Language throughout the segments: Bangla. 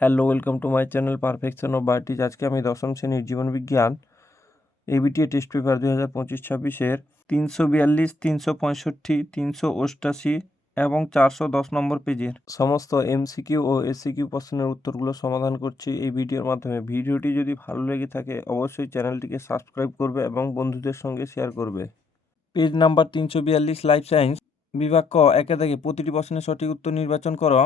Hello, welcome to my channel perfection of biotics. আজকে আমি দশম শ্রেণীর জীবনবিজ্ঞান এবিটিএ টেস্ট পেপার 2025-26-এর 342, 365, 388 এবং 410 নম্বর পেজের সমস্ত এমসিকিউ ও এসিকিউ প্রশ্নের উত্তরগুলো সমাধান করছি এই ভিডিওর মাধ্যমে। ভিডিওটি যদি ভালো লেগে থাকে অবশ্যই চ্যানেলটিকে সাবস্ক্রাইব করবে এবং বন্ধুদের সঙ্গে শেয়ার করবে। পেজ নাম্বার 342, লাইফ সায়েন্স, বিভাগ ক, একে থেকে প্রতিটি প্রশ্নের সঠিক উত্তর নির্বাচন করো।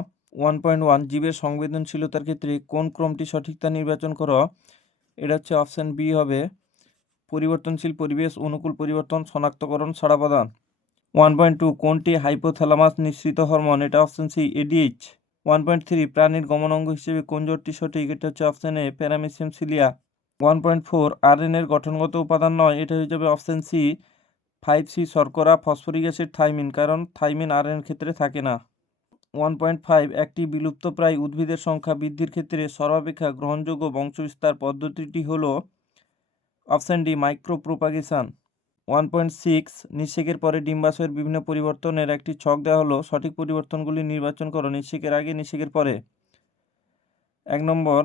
1.1 জীবের সংবেদনশীলতার ক্ষেত্রে কোন ক্রমটি সঠিক তা নির্বাচন করো। এটা হচ্ছে অপশান বি হবে। পরিবর্তনশীল পরিবেশ অনুকূল পরিবর্তন শনাক্তকরণ সাড়া প্রদান। 1.2 কোনটি হাইপোথ্যালামাস নিঃসৃত হরমোন, এটা অপশান সি এডিএইচ। 1.3 প্রাণীর গমনাঙ্গ হিসেবে কোন জোটটি সঠিক, এটা হচ্ছে অপশান এ প্যারামিসিয়াম সিলিয়া। 1.4 আরএনএর গঠনগত উপাদান নয়, এটা হয়ে যাবে অপশান সি 5C শর্করা, ফসফরিক অ্যাসিড, থাইমিন, কারণ থাইমিন আরএনএর ক্ষেত্রে থাকে না। 1.5 একটি বিলুপ্তপ্রায় উদ্ভিদের সংখ্যা বৃদ্ধির ক্ষেত্রে সর্বাপেক্ষা গ্রহণযোগ্য বংশবিস্তার পদ্ধতিটি হল অপশান ডি মাইক্রো প্রোপাগেশন। 1.6 নিষেকের পরে ডিম্বাশয়ের বিভিন্ন পরিবর্তনের একটি ছক দেওয়া হলো, সঠিক পরিবর্তনগুলি নির্বাচন করো নিষেকের আগে নিষেকের পরে। 1 নম্বর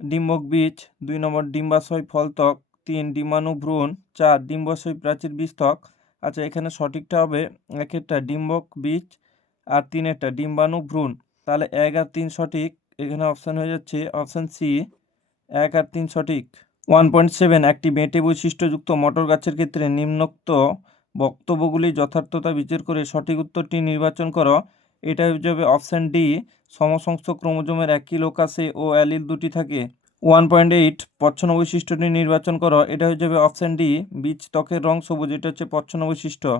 ডিম্বক বীজ, 2 নম্বর ডিম্বাশয় ফলত্বক, 3 ডিম্বাণু ভ্রূণ, 4 ডিম্বাশয় প্রাচীর বীজত্বক। আচ্ছা, এখানে সঠিকটা হবে 1 একটা ডিম্বক বীজ আর 3 একটা ডিম্বাণু ভ্রূণ। তাহলে 1 আর 3 সঠিক, এখানে অপশান হয়ে যাচ্ছে অপশান সি 1 আর 3 সঠিক। 1.7 একটি বেঁটে বৈশিষ্ট্যযুক্ত মটর গাছের ক্ষেত্রে নিম্নোক্ত বক্তব্যগুলি যথার্থতা বিচার করে সঠিক উত্তরটি নির্বাচন করো। এটা হয়ে যাবে অপশান ডি সমসংখ্যক ক্রোমোজোমের একই লোকাসে ও অ্যালিল দুটি থাকে। 1.8 প্রচ্ছন্ন বৈশিষ্ট্যটি নির্বাচন করো। এটা হয়ে যাবে অপশান ডি বীজ ত্বকের রং সবুজ, এটা হচ্ছে প্রচ্ছন্ন বৈশিষ্ট্য।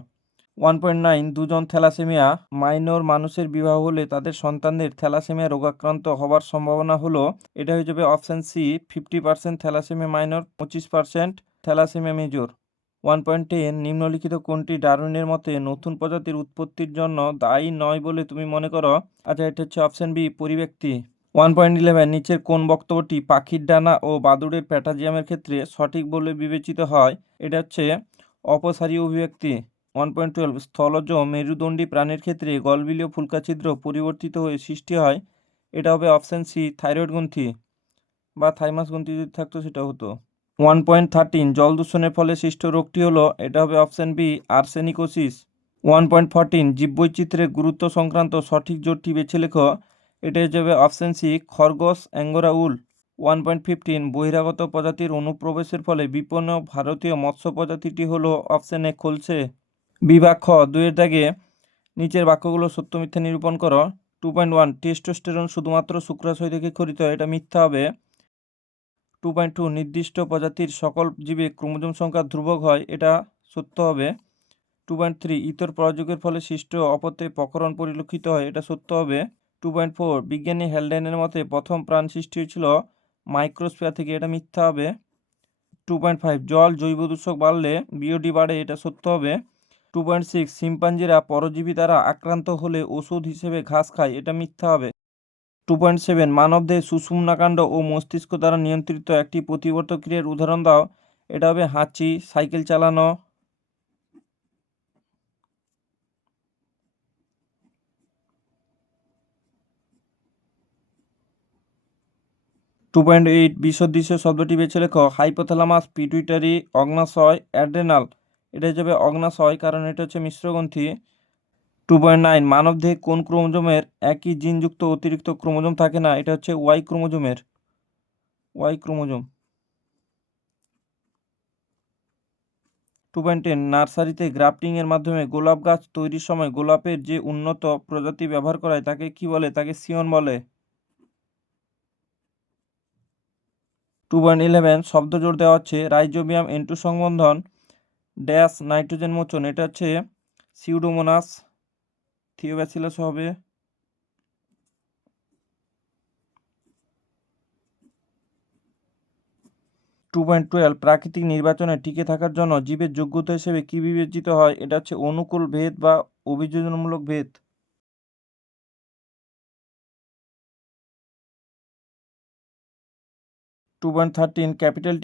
1.9 দুজন থ্যালাসেমিয়া মাইনর মানুষের বিবাহ হলে তাদের সন্তানদের থ্যালাসেমিয়া রোগাক্রান্ত হবার সম্ভাবনা হলো, এটা হয়ে যাবে option C 50% thalassemia minor, 25% thalassemia major. 1.10 নিম্নলিখিত কোনটি ডারউইনের মতে নতুন প্রজাতির উৎপত্তির জন্য দায়ী নয় বলে তুমি মনে করো। আচ্ছা, এটা হচ্ছে অপশান বি পরিব্যক্তি। 1.11 নিচের কোন বক্তব্যটি পাখির ডানা ও বাদুড়ের প্যাটাজিয়ামের ক্ষেত্রে সঠিক বলে বিবেচিত হয়, এটা হচ্ছে অপসারীয় অভিব্যক্তি। 1.12 স্থলজ মেরুদণ্ডী প্রাণীর ক্ষেত্রে গলবিলীয় ফুলকা-ছিদ্র পরিবর্তিত হয়ে সৃষ্টি হয়, এটা হবে অপশান সি থাইরয়েড গ্রন্থি, বা থাইমাস গ্রন্থি যদি থাকতো সেটা হতো। 1.13 জল দূষণের ফলে সৃষ্ট রোগটি হলো, এটা হবে অপশান বি আর্সেনিকোসিস। 1.14 জীববৈচিত্র্যের গুরুত্ব সংক্রান্ত সঠিক জোটটি বেছে লেখো, এটা হয়ে যাবে অপশান সি খরগোশ, অ্যাঙ্গোরা উল। 1.15 বহিরাগত প্রজাতির অনুপ্রবেশের ফলে বিপন্ন ভারতীয় মৎস্য প্রজাতিটি হলো অপশান এ খলসে। বিভাগ খ 2-এর দাগে নিচের বাক্যগুলো সত্য মিথ্যা নিরূপণ করো। 2.1 টেস্টোস্টেরন শুধুমাত্র শুক্রাশয় থেকে খরিত, এটা মিথ্যা হবে। 2.2 নির্দিষ্ট প্রজাতির সকল জীবে ক্রোমোজোম সংখ্যা ধ্রুবক হয়, এটা সত্য হবে। 2.3 ইতর প্রযোগের ফলে সৃষ্ট অপত্যে প্রকরণ পরিলক্ষিত হয়, এটা সত্য হবে। 2.4 বিজ্ঞানী হ্যালডেনের মতে প্রথম প্রাণ সৃষ্টি হয়েছিল মাইক্রোস্ফিয়ার থেকে, এটা মিথ্যা হবে। 2.5 জল জৈব দূষক বাড়লে বিওডি বাড়ে, এটা সত্য হবে। 2.6 শিম্পাঞ্জিরা পরজীবী দ্বারা আক্রান্ত হলে ওষুধ হিসেবে ঘাস খায়, এটা মিথ্যা হবে। 2.7 মানবদেহে সুষুম্নাকাণ্ড ও মস্তিষ্ক দ্বারা নিয়ন্ত্রিত একটি প্রতিবর্ত ক্রিয়ার উদাহরণ দাও, এটা হবে হাঁচি, সাইকেল চালানো। 2.8 বিসদৃশ্য শব্দটি বেছে লেখো। হাইপোথ্যালামাস, পিটুইটারি, অগ্নাশয়, অ্যাড্রেনাল, এটা যাবে অগ্নাশয়, কারণ এটা হচ্ছে মিশ্রগ্রন্থি। 2.9 মানবদেহে কোন ক্রোমোজোমের একই জিনযুক্ত অতিরিক্ত ক্রোমোজোম থাকে না, এটা হচ্ছে ওয়াই ক্রোমোজোমের, ওয়াই ক্রোমোজোম। 2.10 নার্সারিতে গ্রাফটিং এর মাধ্যমে গোলাপ গাছ তৈরির সময় গোলাপের যে উন্নত প্রজাতি ব্যবহার করা হয় তাকে কি বলে, তাকে সিয়ন বলে। 2.11 শব্দজোড় দেওয়া হচ্ছে রাইজোবিয়াম এন্টু সংবন্ধন ড্যাশ নাইট্রোজেন মোচন, এটা হচ্ছে সিউডোমোনাস থিওব্যাসিলাস হবে। 2.12 প্রাকৃতিক নির্বাচনে টিকে থাকার জন্য জীবের যোগ্যতা হিসেবে কি বিবেচিত হয়, এটা হচ্ছে অনুকূল ভেদ বা অভিযোজনমূলক ভেদ। 2.13 ক্যাপিটাল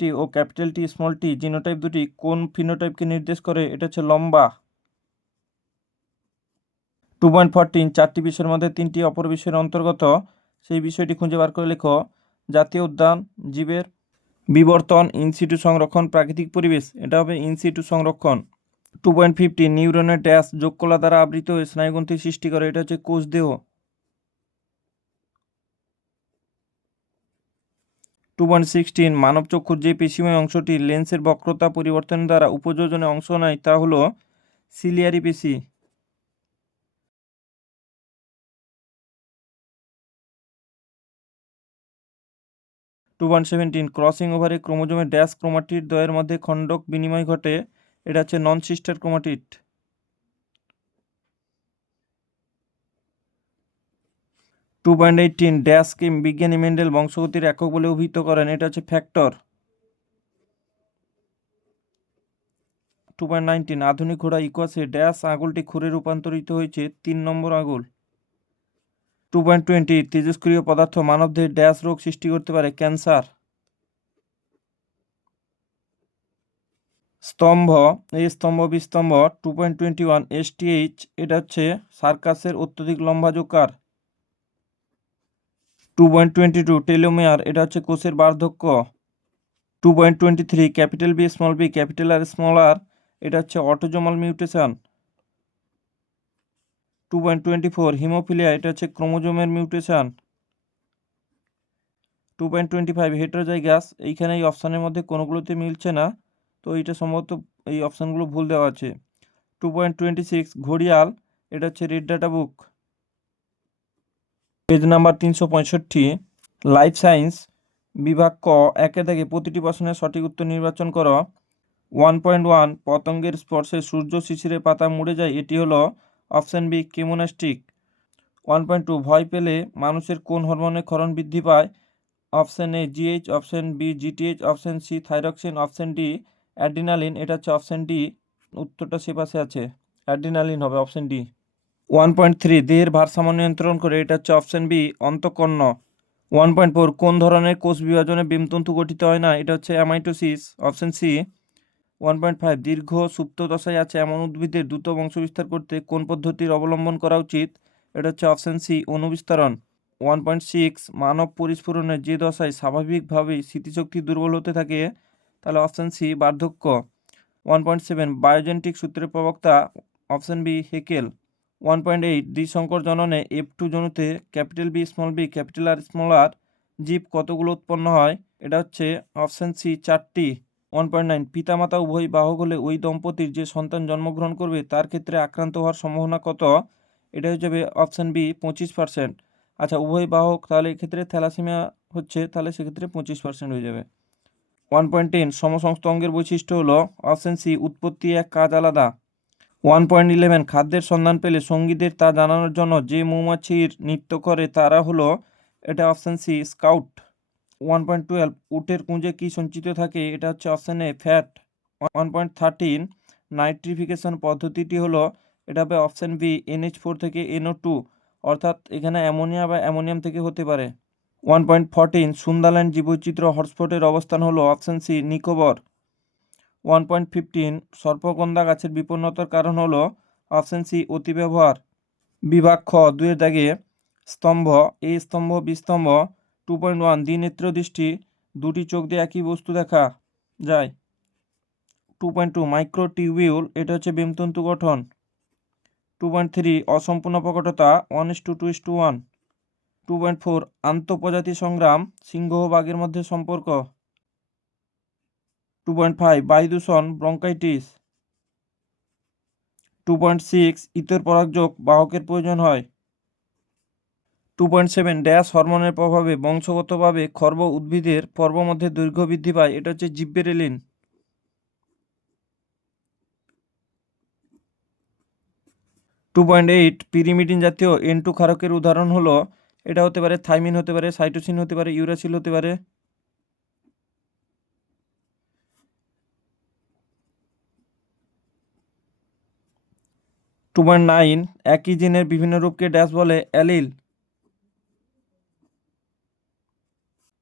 টি ও capital T small tea genotype দুটি কোন ফিনোটাইপকে নির্দেশ করে, এটা হচ্ছে লম্বা। 2.14 চারটি বিষয়ের মধ্যে তিনটি অপর বিষয়ের অন্তর্গত, সেই বিষয়টি খুঁজে বার করে লেখো। জাতীয় উদ্যান, জীবের বিবর্তন, ইনসিটু সংরক্ষণ, প্রাকৃতিক পরিবেশ, এটা হবে ইনসিটু সংরক্ষণ। 2.50 নিউরনের ড্যাশ যোগকলা দ্বারা আবৃত হয়ে স্নায়ুগ্রন্থি সৃষ্টি করে, এটা হচ্ছে কোষদেহ। 2.16 মানব চক্ষুর যে পেশিময় অংশটি লেন্সের বক্রতা পরিবর্তনের দ্বারা উপযোজনে অংশ নেয় তা হলো সিলিয়ারি পেশি। 2.17 ক্রসিং ওভারে ক্রোমোজোমের ড্যাশ ক্রোমাটিড দ্বয়ের মধ্যে খণ্ডক বিনিময় ঘটে, এটা হচ্ছে নন সিস্টার ক্রোমাটিড। 2.18 ড্যাশকে বিজ্ঞানী মেন্ডেল বংশগতির একক বলে অভিহিত করেন, এটা হচ্ছে ফ্যাক্টর। 2.19 আধুনিক ঘোড়া ইকুয়াসে ড্যাশ আঙুলটি খুরে রূপান্তরিত হয়েছে 3 নম্বর আঙুল। 2.20 তেজস্ক্রিয় পদার্থ মানবদেহে ড্যাশ রোগ সৃষ্টি করতে পারে, ক্যান্সার। স্তম্ভ, এই স্তম্ভ বিস্তম্ভ। 2.21 STH, এটা হচ্ছে সার্কাসের অত্যধিক লম্বাজোকার। 2.22 টেলোমেয়ার, এটা হচ্ছে কোষের বার্ধক্য। 2.23 capital B small B capital R small R, এটা হচ্ছে অটোজোমাল মিউটেশন। 2.24 হিমোফিলিয়া, এটা হচ্ছে ক্রোমোজোমের মিউটেশন। 2.25 হেটারোজাইগাস, এইখানে এই অপশানের মধ্যে কোনোগুলোতে মিলছে না, তো এইটা সম্ভবত এই অপশানগুলো ভুল দেওয়া আছে। 2.26 ঘড়িয়াল, এটা হচ্ছে red data book. Page number 365 life science বিভাগ ক, একে থেকে প্রতিটি প্রশ্নের সঠিক উত্তর নির্বাচন করো। 1.1 পতঙ্গের স্পর্শে সূর্য শিশিরে পাতা মুড়ে যায়, এটি হলো অপশন বি কেমোনাস্টিক। 1.2 ভয় পেলে মানুষের কোন হরমোনের ক্ষরণ বৃদ্ধি পায়, option A GH, option B GTH, option C thyroxine, option D adrenaline, এটা হচ্ছে অপশন ডি। উত্তরটা সে পাশে আছে, অ্যাড্রিনালিন হবে অপশন ডি। 1.3 দেহের ভারসাম্য নিয়ন্ত্রণ করে, এটা হচ্ছে অপশন বি অন্তঃকর্ণ। 1.4 কোন ধরনের কোষ বিভাজনে বীমতন্তু গঠিত হয় না, এটা হচ্ছে অ্যামাইটোসিস, অপশন সি। 1.5 দীর্ঘ সুপ্ত দশায় আছে এমন উদ্ভিদের দ্রুত বংশবিস্তার করতে কোন পদ্ধতির অবলম্বন করা উচিত, এটা হচ্ছে অপশন সি অনুবিস্তরণ। 1.6 মানব পরিস্ফুরণের যে দশায় স্বাভাবিকভাবেই স্মৃতিশক্তি দুর্বল হতে থাকে, তাহলে অপশন সি বার্ধক্য। 1.7 বায়োজেনেটিক সূত্রের প্রবক্তা, অপশন বি হেকেল। 1.8 দ্বিসংকর জননে F2 জনুতে capital B small B capital R small R জীব কতগুলো উৎপন্ন হয়, এটা হচ্ছে অপশন সি 4টি। 1.9 পিতামাতা উভয় বাহক হলে ওই দম্পতির যে সন্তান জন্মগ্রহণ করবে তার ক্ষেত্রে আক্রান্ত হওয়ার সম্ভাবনা কত, এটা হয়ে যাবে অপশন বি 25%। আচ্ছা উভয় বাহক, তাহলে এক্ষেত্রে থ্যালাসেমিয়া হচ্ছে, তাহলে সেক্ষেত্রে 25% হয়ে যাবে। 1.10 সমসমস্ত অঙ্গের বৈশিষ্ট্য হলো, অপশন সি উৎপত্তি এক কাজ আলাদা। 1.11 খাদ্যের সন্ধান পেলে সঙ্গীদের তা জানানোর জন্য যে মৌমাছির নৃত্য করে তারা হলো, এটা অপশন সি স্কাউট। 1.12 উটের কুঁজে কি সঞ্চিত থাকে, এটা হচ্ছে অপশন এ ফ্যাট। 1.13 নাইট্রিফিকেশন পদ্ধতিটি হলো, এটা হবে অপশন বি NH4 থেকে NO2, অর্থাৎ এখানে অ্যামোনিয়া বা অ্যামোনিয়াম থেকে হতে পারে। 1.14 সুন্দারল্যান্ড জীববৈচিত্র্য হটস্পটের অবস্থান হলো, অপশন সি নিকোবর। 1.15 সর্পগন্ধা গাছের বিপন্নতার কারণ হলো, অপশন সি অতিব্যবহার। বিভাগ খ 2 দাগে স্তম্ভ, এ স্তম্ভ বি স্তম্ভ। 2.1 দ্বিনেত্র দৃষ্টি, দুটি চোখ দিয়ে একই বস্তু দেখা যায়। 2.2 মাইক্রোটিউবিউল, এটা হচ্ছে বীমতন্তু গঠন। 2.3 অসম্পূর্ণ প্রকটতা 1:2:1। 2.4 আন্তঃপ্রজাতি সংগ্রাম, সিংহ ও বাঘের মধ্যে সম্পর্ক। 2.5 বায়ু দূষণ, ব্রঙ্কাইটিস। 2.6 ইতর পরাগযোগ বাহকের প্রয়োজন হয়। 2.7 ড্যাশ হরমোনের প্রভাবে বংশগতভাবে খর্ব উদ্ভিদের পর্বমধ্যে দৈর্ঘ্য বৃদ্ধি পায়, এটা হচ্ছে জিব্বেরেলিন। 2.8 পিরিমিডিন জাতীয় N2 ক্ষারকের উদাহরণ হলো, এটা হতে পারে থাইমিন, হতে পারে সাইটোসিন, হতে পারে ইউরাসিল, হতে পারে। 2.9 একই জিনের বিভিন্ন রূপকে ড্যাশ বলে, অ্যালিল।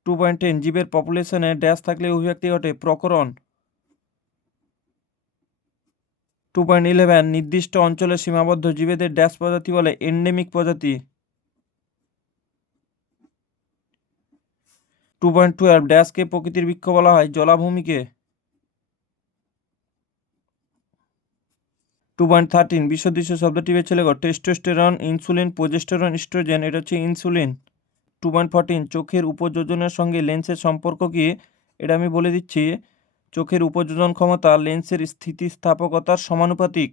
2.10 জীবের পপুলেশনে ড্যাশ থাকলে অভিব্যক্তি ঘটে, প্রকরণ। 2.11 নির্দিষ্ট অঞ্চলে সীমাবদ্ধ জীবেদের ড্যাশ প্রজাতি বলে, এন্ডেমিক প্রজাতি। 2.12 ড্যাশকে প্রকৃতির বৃক্ষ বলা হয়? জলাভূমিকে। 2.13 বিশ্বদৃশ্য শব্দটি বেছে লেখো। Testosterone, insulin, progesterone, oestrogen. এটা হচ্ছে ইনসুলিন। 2.14 চোখের উপযোজনের সঙ্গে লেন্সের সম্পর্ক কি? এটা আমি বলে দিচ্ছি। চোখের উপযোজন ক্ষমতা লেন্সের স্থিতিস্থাপকতার সমানুপাতিক।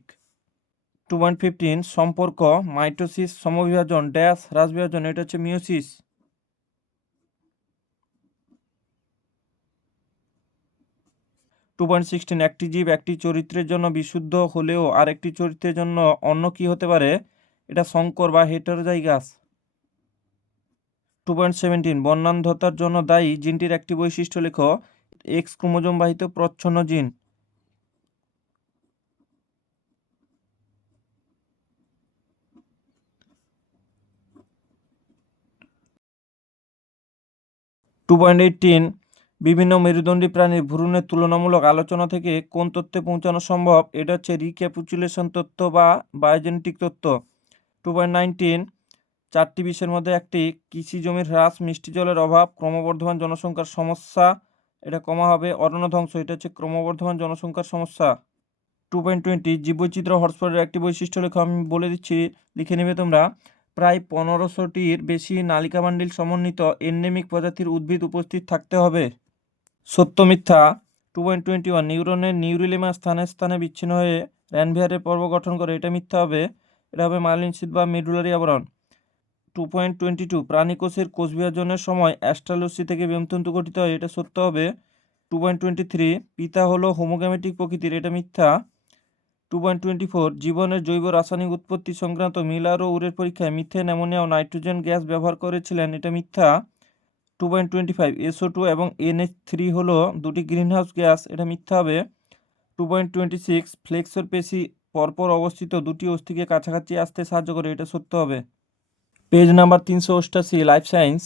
2.15 সম্পর্ক মাইটোসিস সমবিভাজন ড্যাশ হ্রাস বিভাজন। এটা হচ্ছে মিওসিস। 2.16 একটি জীব একটি চরিত্রের জন্য বিশুদ্ধ হলেও আরেকটি চরিত্রের জন্য অন্য কি হতে পারে? এটা সংকর বা হেটারোজাইগাস। 2.17 বর্ণান্ধতার জন্য দায়ী জিনটির একটি বৈশিষ্ট্য লেখো। এক্স ক্রোমোজোম বাহিত প্রচ্ছন্ন জিন। 2.18 বিভিন্ন মেরুদণ্ডী প্রাণীর ভ্রূণের তুলনামূলক আলোচনা থেকে কোন তথ্যে পৌঁছানো সম্ভব? এটা হচ্ছে রিক্যাপিচুলেশন তত্ত্ব বা বায়োজেনেটিক তত্ত্ব। 2.19 চারটি বিষয়ের মধ্যে একটি কৃষি জমির হ্রাস, মিষ্টি জলের অভাব, ক্রমবর্ধমান জনসংখ্যার সমস্যা। এটা কমা হবে অরণ্য ধ্বংস। এটা হচ্ছে ক্রমবর্ধমান জনসংখ্যার সমস্যা। 2.20 জীববৈচিত্র্য হটস্পটের একটি বৈশিষ্ট্য লেখো। আমি বলে দিচ্ছি, লিখে নেবে তোমরা। প্রায় 1500টির বেশি নালিকাবান্ডিল সমন্বিত এন্ডেমিক প্রজাতির উদ্ভিদ উপস্থিত থাকতে হবে। সত্য মিথ্যা। 2.21 নিউরনের নিউরিলেমা স্থানে স্থানে বিচ্ছিন্ন হয়ে র্যানভিয়ারের পর্ব গঠন করে। এটা মিথ্যা হবে। এটা হবে মাইলিন শীট বা মেডুলারি আবরণ। 2.22 প্রাণীকোষের কোষ বিভাজনের সময় অ্যাস্ট্রালসি থেকে ব্যমতন্তু গঠিত হয়। এটা সত্য হবে। 2.23 পিতা হলো হোমোগ্যামেটিক প্রকৃতির। এটা মিথ্যা। 2.24 জীবনের জৈব রাসায়নিক উৎপত্তি সংক্রান্ত মিলার ও উরের পরীক্ষায় মিথেন, অ্যামোনিয়া ও নাইট্রোজেন গ্যাস ব্যবহার করেছিলেন। এটা মিথ্যা। 2.25 SO2 এবং NH3 হলো দুটি গ্রিনহাউস গ্যাস। এটা মিথ্যা হবে। 2.26 ফ্লেক্সর পেশি পরপর অবস্থিত দুটি অস্থিকে কাছাকাছি আসতে সাহায্য করে। এটা সত্য হবে। পেজ নাম্বার 388 লাইফ সায়েন্স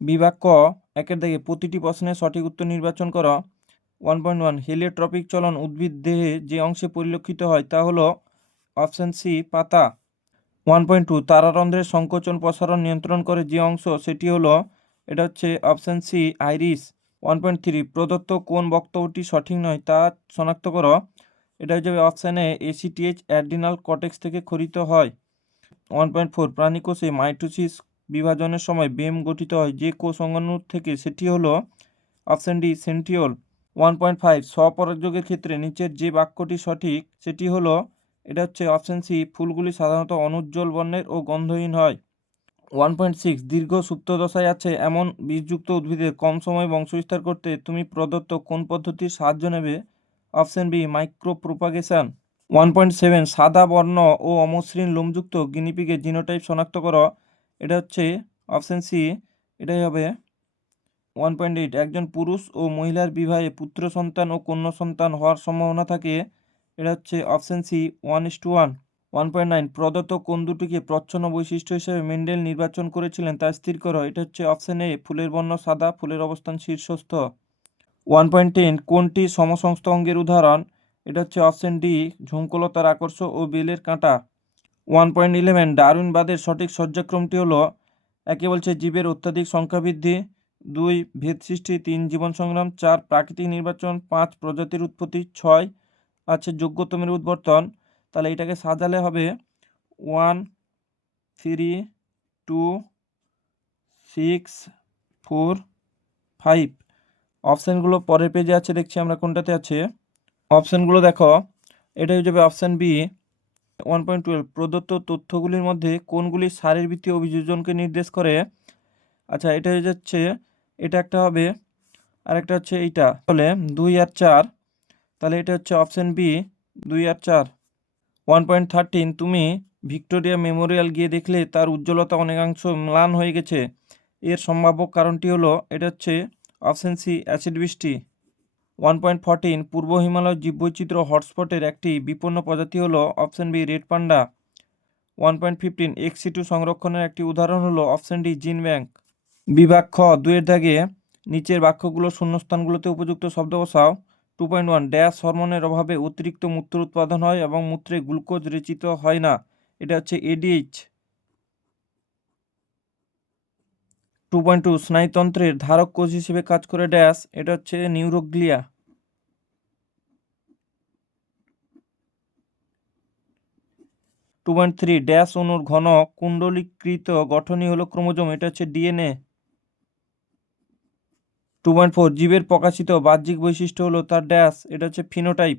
বিভাগ ক একের দিকে প্রতিটি প্রশ্নের সঠিক উত্তর নির্বাচন করো। 1.1 হেলিওট্রপিক চলন উদ্ভিদ দেহে যে অংশে পরিলক্ষিত হয় তা হলো অপশন সি পাতা। 1.2 তারারন্ধ্রের সংকোচন প্রসারণ নিয়ন্ত্রণ করে যে অংশ সেটি হলো, এটা হচ্ছে অপশন সি আইরিস। 1.3 প্রদত্ত কোন বক্তব্যটি সঠিক নয় তা শনাক্ত করো। এটা হচ্ছে option A ACTH adrenal cortex থেকে ক্ষরিত হয়। 1.4 প্রাণীকোষে মাইটোসিস বিভাজনের সময় বেম গঠিত হয় যে কোষ অঙ্গাণু থেকে সেটি হলো অপশন ডি সেন্ট্রিওল। 1.5 স্বপরাগযোগের ক্ষেত্রে নিচের যে বাক্যটি সঠিক সেটি হলো, এটা হচ্ছে অপশন সি ফুলগুলি সাধারণত অনুজ্জ্বল বর্ণের ও গন্ধহীন হয়। 1.6 দীর্ঘ সুপ্তদশায় আছে এমন বীজযুক্ত উদ্ভিদের কম সময়ে বংশবিস্তার করতে তুমি প্রদত্ত কোন পদ্ধতির সাহায্য নেবে? Option B micro propagation. 1.7 সাদা বর্ণ ও অমসৃণ লোমযুক্ত গিনিপিগের জিনোটাইপ শনাক্ত করো। এটা হচ্ছে অপশন সি, এটাই হবে। 1.8 একজন পুরুষ ও মহিলার বিবাহে পুত্র সন্তান ও কন্যা সন্তান হওয়ার সম্ভাবনা থাকে। এটা হচ্ছে অপশন সি 1:1। 1.9 প্রদত্ত কোন দুটিকে প্রচ্ছন্ন বৈশিষ্ট্য হিসেবে মেন্ডেল নির্বাচন করেছিলেন তা স্থির করো। এটা হচ্ছে অপশন এ ফুলের বর্ণ সাদা, ফুলের অবস্থান শীর্ষস্থ। 1.10 কোনটি সমসংস্থ অঙ্গের উদাহরণ? এটা হচ্ছে অপশন ডি ঝুমকলতার আকর্ষ ও বেলের কাঁটা। 1.11 ডারউইনবাদের সঠিক সজ্জাক্রমটি হলো, একে বলছে জীবের অত্যাধিক সংখ্যা বৃদ্ধি, 2 ভেদ সৃষ্টি, 3 জীবন সংগ্রাম, 4 প্রাকৃতিক নির্বাচন, 5 প্রজাতির উৎপত্তি, 6 আছে যোগ্যতমের উদ্বর্তন। তাহলে এটাকে সাজালে হবে 1 3 2 6 4 5। অপশানগুলো পরের পেজে আছে, দেখছি আমরা কোনটাতে আছে। অপশানগুলো দেখো, এটা হয়ে যাবে অপশান বি। 1.12 প্রদত্ত তথ্যগুলির মধ্যে কোনগুলি শারীরবৃত্তীয় অভিযোজনকে নির্দেশ করে? আচ্ছা, এটা হয়ে যাচ্ছে, এটা একটা হবে, আরেকটা হচ্ছে এইটা, তাহলে 2 আর 4। তাহলে এটা হচ্ছে অপশান বি 2 আর 4। 1.13 তুমি ভিক্টোরিয়া মেমোরিয়াল গিয়ে দেখলে তার উজ্জ্বলতা অনেকাংশ ম্লান হয়ে গেছে, এর সম্ভাব্য কারণটি হলো, এটা হচ্ছে অপশান সি অ্যাসিড বৃষ্টি। 1.14 পূর্ব হিমালয় জীববৈচিত্র্য হটস্পটের একটি বিপন্ন প্রজাতি হলো option be red panda. 1.15 XC2 সংরক্ষণের একটি উদাহরণ হলো অপশান ডি জিন ব্যাংক। বিভাগ খ 2 এর দাগে নিচের বাক্যগুলো শূন্যস্থানগুলোতে উপযুক্ত শব্দ বসাও। 2.1 ড্যাশ হরমোনের অভাবে অতিরিক্ত মূত্র উৎপাদন হয় এবং মূত্রে গ্লুকোজ রেচিত হয় না। এটা হচ্ছে এডিএইচ। 2.2 স্নায়ুতন্ত্রের ধারক কোষ হিসেবে কাজ করে ড্যাশ, এটা হচ্ছে নিউরোগ্লিয়া। 2.3 ড্যাশ অণুর ঘন কুণ্ডলীকৃত গঠনই হলো ক্রোমোজোম, এটা হচ্ছে ডিএনএ। 2.4 জীবের প্রকাশিত বাহ্যিক বৈশিষ্ট্য হলো তার ড্যাশ, এটা হচ্ছে ফিনোটাইপ।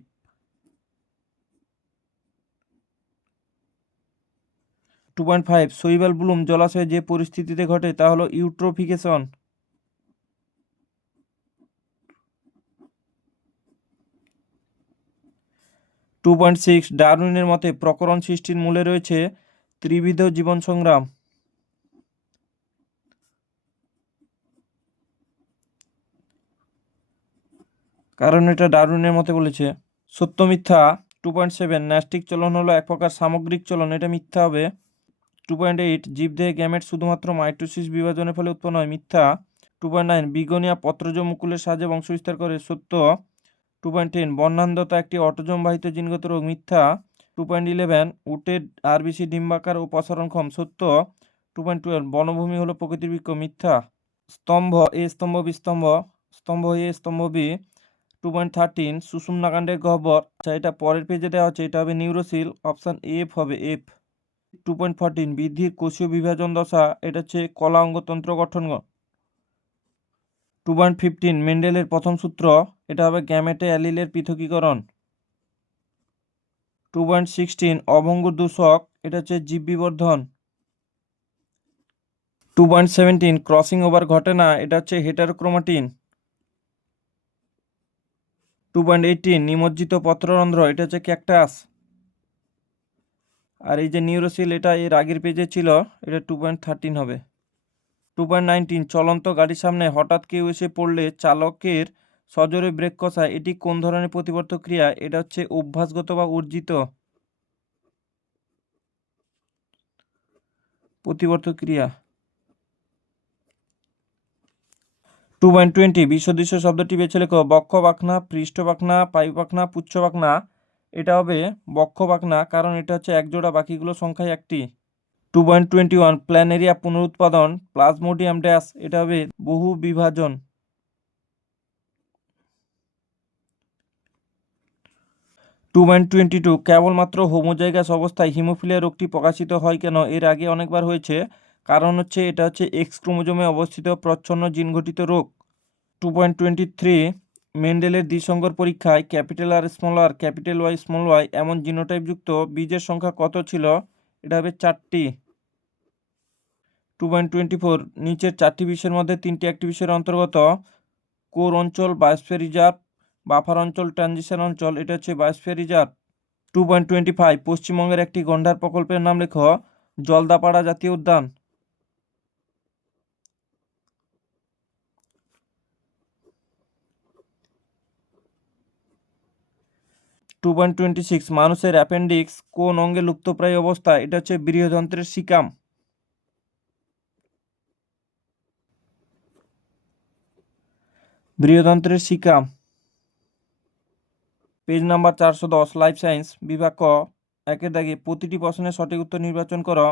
2.5 শৈবাল ব্লুম জলাশয়ে যে পরিস্থিতিতে ঘটে তা হলো ইউট্রোফিকেশন। 2.6 ডারউইনের মতে প্রকরণ সৃষ্টির মূলে রয়েছে ত্রিবিধ জীবন সংগ্রাম। কারণ এটা ডারউইনের মতে বলেছে। সত্য মিথ্যা 2.7 ন্যাস্টিক চলন হলো এক প্রকার সামগ্রিক চলন, এটা মিথ্যা হবে। 2.8 জীবদেহে গ্যামেট শুধুমাত্র মাইটোসিস বিভাজনের ফলে উৎপন্ন হয়, মিথ্যা। 2.9 বিগোনিয়া পত্রজ মুকুলের সাহায্যে বংশবিস্তার করে, সত্য। 2.10 বর্ণান্ধতা একটি অটোজোম বাহিত জিনগত রোগ, মিথ্যা। 2.11 উটের আরবিসি ডিম্বাকার ও প্রসারণক্ষম, সত্য। 2.12 বনভূমি হলো প্রকৃতির বৃক্ষ, মিথ্যা। স্তম্ভ এ, স্তম্ভ বি, স্তম্ভ স্তম্ভ এ, স্তম্ভ বি। 2.13 সুষুম্নাকাণ্ডের গহ্বর, আচ্ছা এটা পরের পেজে দেওয়া আছে, এটা হবে নিউরোসিল, অপশান এফ হবে, এফ। 2.14 বৃদ্ধির কোষীয় বিভাজন দশা, এটা হচ্ছে কলা অঙ্গতন্ত্র গঠন। 2.15 মেন্ডেলের প্রথম সূত্র, এটা হবে গ্যামেটে অ্যালিলের পৃথকীকরণ। 2.16 অভঙ্গুর দূষক, এটা হচ্ছে জীব বিবর্ধন। 2.17 ক্রসিং ওভার ঘটে না, এটা হচ্ছে হেটারোক্রোমাটিন। 2.18 নিমজ্জিত পত্ররন্ধ্র, এটা হচ্ছে ক্যাকটাস। আর এই যে নিউরোসিল, এটা এর আগের পেজে ছিল, এটা 2.13 হবে। 2.19 চলন্ত গাড়ির সামনে হঠাৎ কেউ এসে পড়লে চালকের সজোরে ব্রেক কষা, এটি কোন ধরনের প্রতিবর্ত ক্রিয়া, এটা হচ্ছে অভ্যাসগত বা অর্জিত প্রতিবর্ত ক্রিয়া। 2.20 বিসদৃশ্য শব্দটি বেছে লেখো, বক্ষ পাখনা, পৃষ্ঠ পাখনা, পায়ু পাখনা, পুচ্ছ পাখনা, এটা হবে বক্ষ পাখনা, কারণ এটা হচ্ছে এক জোড়া, বাকিগুলো সংখ্যায় একটি। 2.21 প্ল্যানেরিয়া পুনরুৎপাদন, প্লাজমোডিয়াম ড্যাশ, এটা হবে বহু বিভাজন। 2.22 কেবলমাত্র হোমোজাইগাস অবস্থায় হিমোফিলিয়া রোগটি প্রকাশিত হয় কেন, এর আগে অনেকবার হয়েছে, কারণ হচ্ছে এটা হচ্ছে এক্স ক্রোমোজোমে অবস্থিত প্রচ্ছন্ন জিনঘটিত রোগ। 2.23 মেন্ডেলের দ্বিসংকর পরীক্ষায় ক্যাপিটাল আর স্মল আর, ক্যাপিটাল ওয়াই স্মল ওয়াই এমন জিনোটাইপযুক্ত বীজের সংখ্যা কত ছিল, এটা হবে 4টি। 2.24 নিচের 4টি বিশ্বের মধ্যে 3টি একটি বিশ্বের অন্তর্গত, কোর অঞ্চল, বায়োস্ফিয়ার রিজার্ভ, বাফার অঞ্চল, ট্রানজিশন অঞ্চল, এটা হচ্ছে বায়োস্ফিয়ার রিজার্ভ। 2.25 পশ্চিমবঙ্গের একটি গন্ডার প্রকল্পের নাম লেখো, জলদাপাড়া জাতীয় উদ্যান। 2.26 মানুষের অ্যাপেন্ডিক্স কোন অঙ্গে লুপ্তপ্রায় অবস্থায়, এটা হচ্ছে বৃহদন্ত্রের সিকাম। বৃহদন্ত্রের caecum. Page number 410 life science বিভাগ ক, একের দাগে প্রতিটি প্রশ্নের সঠিক উত্তর নির্বাচন করো।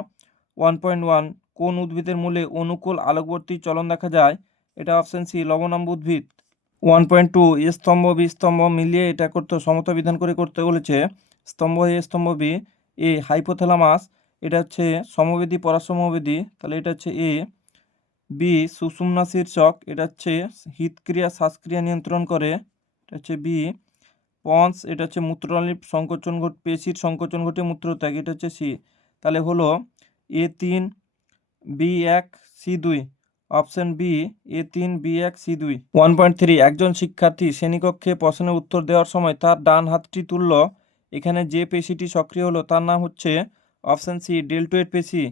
1.1 কোন উদ্ভিদের মূলে অনুকূল আলোকবর্তী চলন দেখা যায়, এটা অপশন সি লবণাম্ব উদ্ভিদ। 1.2 স্তম্ভ বি স্তম্ভ মিলিয়ে এটা করতে সমতা বিধান করে করতে বলেছে, স্তম্ভ এ, স্তম্ভ বি। এ হাইপোথ্যালামাস, এটা হচ্ছে সমবেদী পরাসমবেদী, তাহলে এটা হচ্ছে এ। বি সুষুম্না শীর্ষক, এটা হচ্ছে হৃদক্রিয়া শ্বাসক্রিয়া নিয়ন্ত্রণ করে, এটা হচ্ছে বি। পন্স, এটা হচ্ছে মূত্রনালীর সংকোচন পেশির সংকোচন ঘটে মূত্রত্যাগ, এটা হচ্ছে সি। তাহলে হলো A3 B1 C2, option B A3 B1 C2। 1.3 একজন শিক্ষার্থী শ্রেণীকক্ষে প্রশ্নের উত্তর দেওয়ার সময় তার ডান হাতটি তুলল, এখানে যে পেশিটি সক্রিয় হলো তার নাম হচ্ছে অপশন সি ডেল্টয়েড পেশি।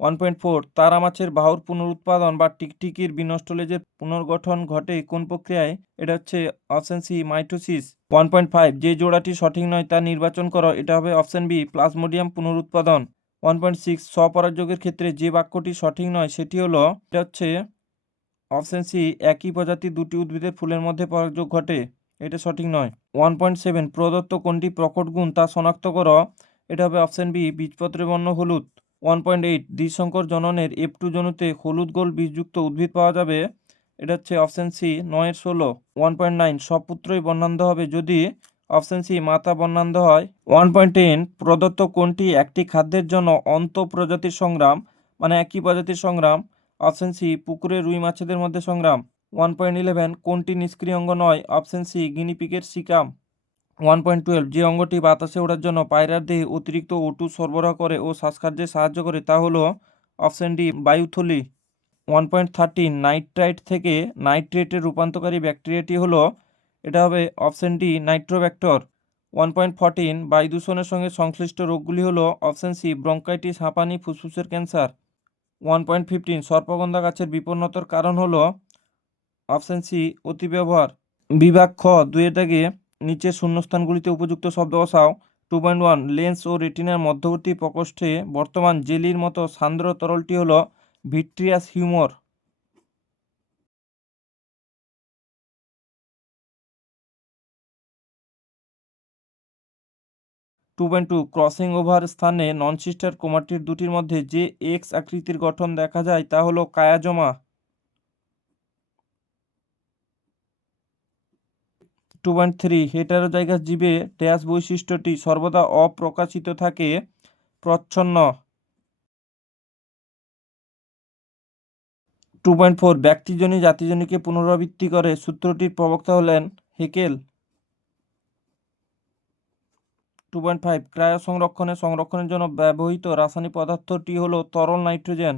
1.4 তারা মাছের বাহুর পুনরুৎপাদন বা টিকটিকির বিনষ্ট লেজের পুনর্গঠন ঘটে কোন প্রক্রিয়ায়, এটা হচ্ছে অপশন সি মাইটোসিস। 1.5 যে জোড়াটি সঠিক নয় তা নির্বাচন করো, এটা হবে অপশন বি প্লাজমোডিয়াম পুনরুৎপাদন। 1.6 স্বপরাগযোগের ক্ষেত্রে যে বাক্যটি সঠিক নয় সেটি হলো, এটা হচ্ছে অপশন সি একই প্রজাতির দুটি উদ্ভিদের ফুলের মধ্যে পরাগযোগ ঘটে, এটা সঠিক নয়। 1.7 প্রদত্ত কোনটি প্রকট গুণ তা শনাক্ত করো, এটা হবে অপশন বি বীজপত্রের বর্ণ হলুদ। 1.8 দ্বিশঙ্কর জননের F2 জনুতে হলুদ গোল বীজযুক্ত উদ্ভিদ পাওয়া যাবে, এটা হচ্ছে অপশন সি 9/16। 1.9 সব পুত্রই বর্ণান্ধ হবে যদি, অপশন সি মাতা বর্ণান্ধ হয়। 1.10 প্রদত্ত কোনটি একটি খাদ্যের জন্য অন্তঃপ্রজাতির সংগ্রাম, মানে একই প্রজাতির সংগ্রাম, অপশন সি পুকুরে রুই মাছেদের মধ্যে সংগ্রাম। 1.11 কোনটি নিষ্ক্রিয় অঙ্গ নয়, অপশন সি গিনিপিগের সিকাম। 1.12 যে অঙ্গটি বাতাসে ওঠার জন্য পায়রার দেহে অতিরিক্ত O2 সরবরাহ করে ও শ্বাসকার্যে সাহায্য করে তা হলো, অপশন ডি বায়ুথলি। 1.13 নাইট্রাইট থেকে নাইট্রেটে রূপান্তরকারী ব্যাকটেরিয়াটি হলো, এটা হবে অপশন ডি নাইট্রোব্যাক্টর। 1.14 বায়ু দূষণের সঙ্গে সংশ্লিষ্ট রোগগুলি হলো, অপশন সি ব্রঙ্কাইটিস, হাঁপানি, ফুসফুসের ক্যান্সার। 1.15 সর্পগন্ধা গাছের বিপন্নতার কারণ হলো, অপশন সি অতিব্যবহার। বিভাগ খ 2-এর দাগে নিচের শূন্যস্থানগুলিতে উপযুক্ত শব্দ বসাও। 2.1 লেন্স ও রেটিনার মধ্যবর্তী প্রকোষ্ঠে বর্তমান জেলির মতো সান্দ্র তরলটি হলো ভিট্রিয়াস হিউমর। 2.2 ক্রসিং ওভার স্থানে ননসিস্টার ক্রোমাটিড দুটির মধ্যে যে এক্স আকৃতির গঠন দেখা যায় তা হলো কায়াজমা। 2.3 হেটারোজাইগাস জীবে ড্যাশ বৈশিষ্ট্যটি সর্বদা অপ্রকাশিত থাকে, প্রচ্ছন্ন। 2.4 ব্যক্তিজনই জাতিজনীকে পুনরাবৃত্তি করে সূত্রটির প্রবক্তা হলেন হেকেল। 2.5 ক্রায়ো সংরক্ষণের জন্য ব্যবহৃত রাসায়নিক পদার্থটি হলো তরল নাইট্রোজেন।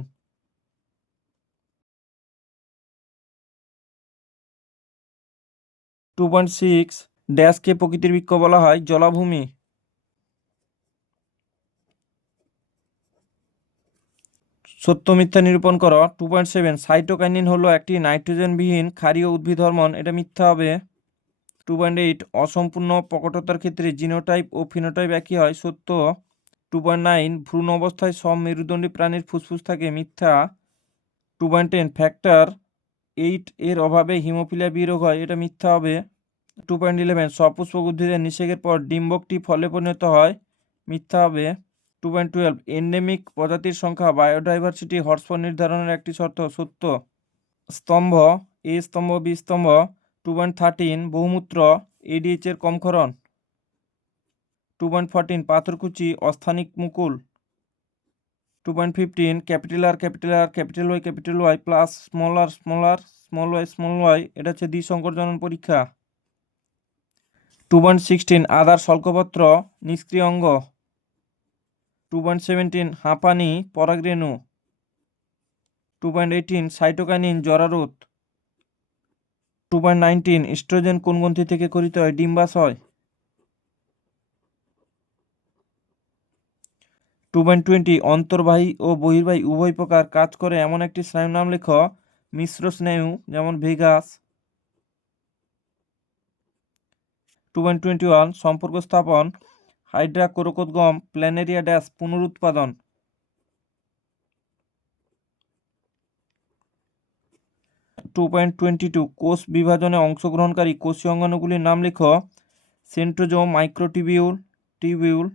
2.6 ড্যাশকে প্রকৃতির বৃক্ষ বলা হয়, জলাভূমি। সত্য মিথ্যা নিরূপণ করো। 2.7 সাইটোকাইনিন হলো একটি নাইট্রোজেনবিহীন ক্ষারীয় উদ্ভিদ হরমোন, এটা মিথ্যা হবে। 2.8 অসম্পূর্ণ প্রকটতার ক্ষেত্রে জিনোটাইপ ও ফিনোটাইপ একই হয়, সত্য। 2.9 ভ্রূণ অবস্থায় সব মেরুদণ্ডী প্রাণীর ফুসফুস থাকে, মিথ্যা। 2.10 ফ্যাক্টর 8 এর অভাবে হিমোফিলিয়া বি রোগ হয়, এটা মিথ্যা হবে। 2.11 সপুষ্পক উদ্ভিদের নিষেকের পর ডিম্বকটি ফলে পরিণত হয়, মিথ্যা হবে। 2.12 এন্ডেমিক প্রজাতির সংখ্যা বায়োডাইভার্সিটি হটস্পট নির্ধারণের একটি শর্ত, সত্য। স্তম্ভ এ স্তম্ভ বি স্তম্ভ। 2.13 বহুমূত্র এডিএইচ এর কম ক্ষরণ। 2.14 পাথরকুচি অস্থানিক মুকুল। 2.15 capital R capital Y plus small R small Y, এটা হচ্ছে দ্বিসংকর জনন পরীক্ষা। 2.16 আদার শল্কপত্র নিষ্ক্রিয় অঙ্গ। 2.17 হাঁপানি পরাগরেণু। 2.18 সাইটোকাইনিন জরারোধ। 2.19 ইস্ট্রোজেন কোন গ্রন্থি থেকে ক্ষরিত হয়, ডিম্বাশয়। 2.20 অন্তর্বাহী ও বহির্বাহী উভয় প্রকার কাজ করে এমন একটি স্নায়ুর নাম লেখো, মিশ্র স্নায়ু, যেমন ভেগাস। 2.21 সম্পর্ক স্থাপন হাইড্রাকোরোকোদ্গম প্ল্যানেরিয়া ড্যাশ পুনরুৎপাদন। 2.22 কোষ বিভাজনে অংশগ্রহণকারী কোষীয় অঙ্গাণুগুলির নাম লেখো, সেন্ট্রোজোম, মাইক্রোটিবিউল, টিবিউল।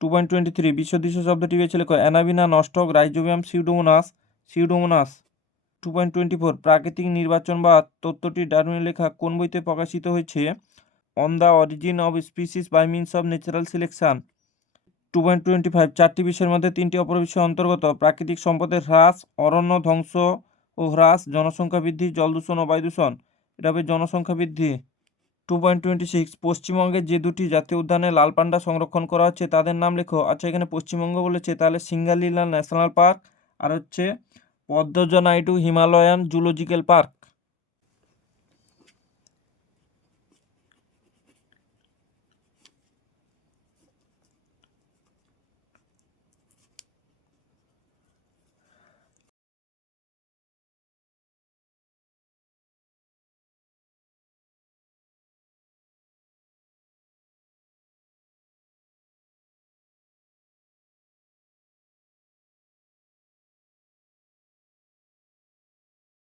2.23 বিশ্বদৃশ্য শব্দটি বেছে লেখো, অ্যানাবিনা, নস্টক, রাইজোবিয়াম, সিউডোমোনাস। 2.24 প্রাকৃতিক নির্বাচনবাদ তত্ত্বটি ডারউইনের লেখা কোন বইতে প্রকাশিত হয়েছে, On the Origin of Species by Means of Natural Selection. 2.25 চারটি বিষয়ের মধ্যে তিনটি অপর বিষয় অন্তর্গত, প্রাকৃতিক সম্পদের হ্রাস, অরণ্য ধ্বংস ও হ্রাস, জনসংখ্যা বৃদ্ধি, জল দূষণ ও বায়ু দূষণ, এটা হবে জনসংখ্যা বৃদ্ধি। 2.26 পশ্চিমবঙ্গের যে দুটি জাতীয় উদ্যানে লাল পান্ডা সংরক্ষণ করা হচ্ছে তাদের নাম লেখো। আচ্ছা, এখানে পশ্চিমবঙ্গ বলেছে, তাহলে সিঙ্গালিলা ন্যাশনাল পার্ক আর হচ্ছে Padmaja Naidu Himalayan zoological park.